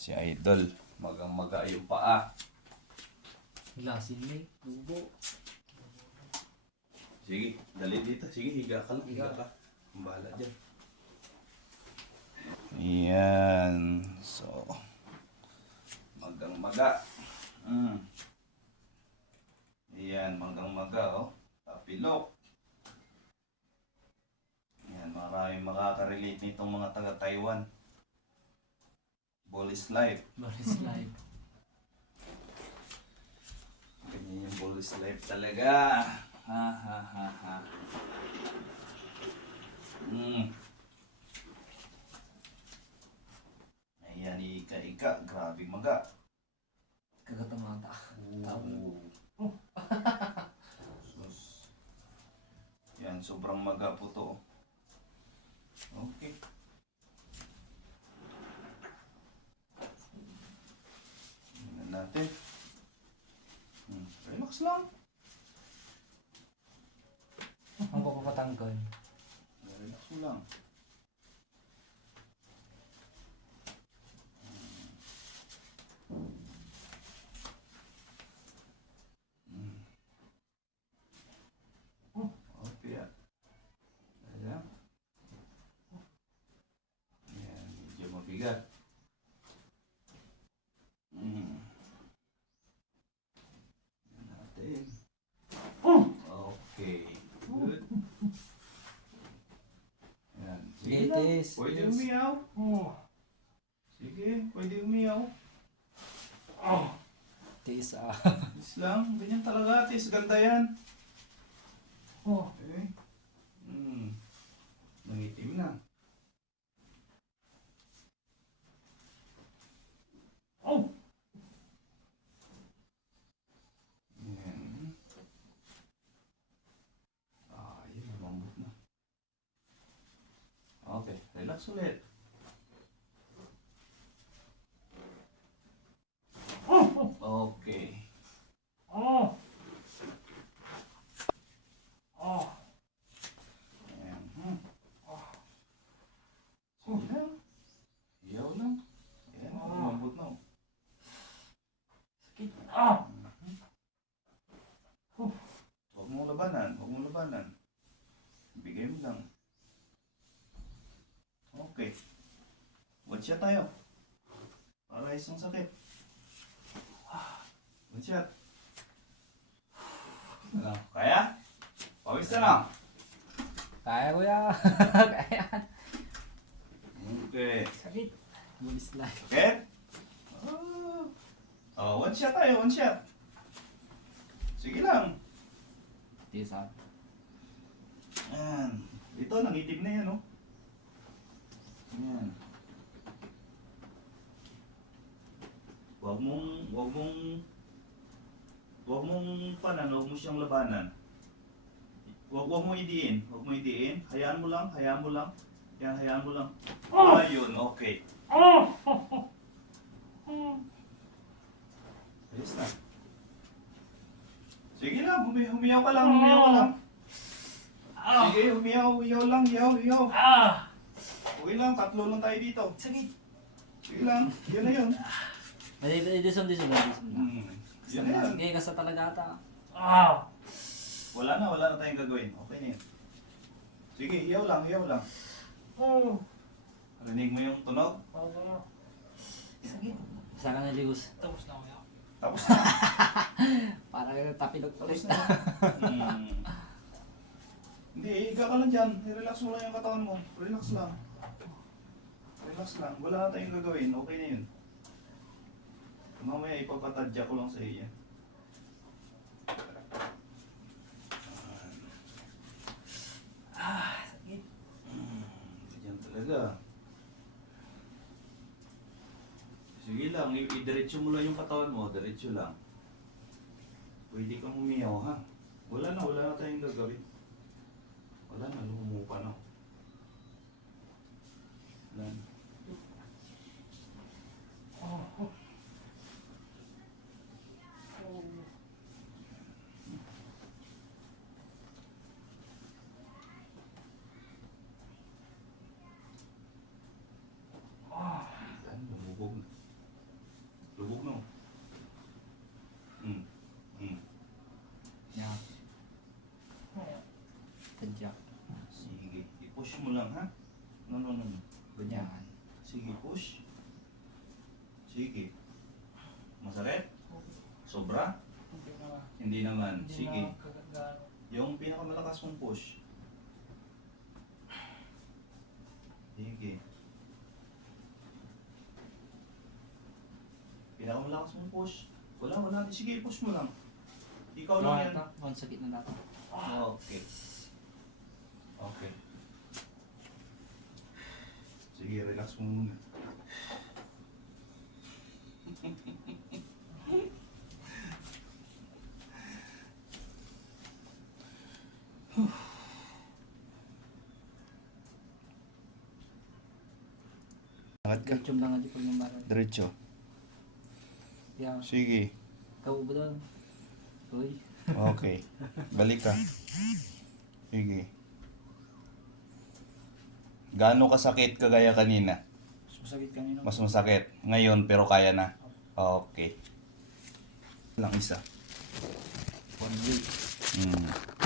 Si Idol. Magang-maga yung paa. Glasin ni, dugo. Sige, dali dito. Sige, higa ka lang. Higa ka. Ang bahala dyan. Yan. So, magang-maga. Yan, magang-maga, oh. Tapilok. Yan, maraming makaka-relate nitong mga taga-Taiwan. Bullies life. Baris live. Ganyan yung bullies life talaga. Ha ha ha ha. Ayan, ika-ika. Grabe maga. Kagatamata. Oh. Sus. Yan, sobrang maga po to. Okay. Tingnan natin. Relax lang. Ang papapatangkol. Relax mo lang. Okay. Ayan. Ayan, medyo mabigat. Natin. Okay. Good. Ayan. Sige lang. Itis. Pwede umiyaw. Sige, pwede umiyaw. Tiis ah. Tis lang. Ganyan talaga. Tis, ganda yan. Okay. Nangitim na. Ayan. Yun. Malambot na. Okay. Relax ulit. Okay. Ayan. Sige lang. Iyaw lang. Ayan. Malambot na. Sakit. Huwag mong labanan. Huwag mong labanan. Bigay mo lang. Okay. One shot tayo. Para isang sakit. One shot. Ano? Kaya? Pawis na lang. Kaya kuya. Kaya. Okay. Sakit. Baris live. Sakit? One shot tayo. One shot. Sige lang. Tiis ah. Ayan. Ito, nangitim na yan, oh. Ayan. Huwag mong siyang labanan. Huwag mo idiin. Huwag mo idiin. Hayaan mo lang. Yan, hayaan mo lang. Ayun, okay. Ayos na. Sige lang, humiyaw ka lang. Sige, humiyaw lang. Okay lang, tatlo lang tayo dito. Sakit. Sige lang, yun na yun. Dison. Yun na yun. Hindi ka sa talaga ata. Wala na tayong gagawin. Okay na yun. Sige, hiyaw lang. Rinig mo yung tunog? Sakit. Saan ka na, Ligos? Tapos na. Para tapilog ulit. Tapos na. Hindi, higa ka lang dyan. I-relax mo lang yung katawan mo. Relax lang. Wala na tayong gagawin. Okay na yun. Mamaya ipapatadya ko lang sa iyo. Sakit. Ganyan talaga. Sige lang, i-diretso mo lang yung katawan mo. Diretso lang. Pwede kang umiyaw, ha? Wala na tayong gagawin. Wala na, lumumupa na. Wala na. Lumubog na. Push mo lang, ha? No. Ganyan. Yan. Sige, push. Sige. Masakit? Sobra? Hindi naman. Sige. Yung pinakamalakas mong push. Sige. Pinakamalakas mong push. Wala. Sige, push mo lang. Ikaw lang yan. Ang sakit na natin. Okay. Okay. Sige, relax mo muna. Angat ka. Diretso lang ang di pagmamaral. Diretso. Yan. Sige. Tao ba doon? Uy. Okay. Balik ka. Sige. Gaano kasakit kagaya kanina? Mas masakit kanina. Mas masakit. Ngayon, pero kaya na. Okay. Lang isa. 1 week. Hmm.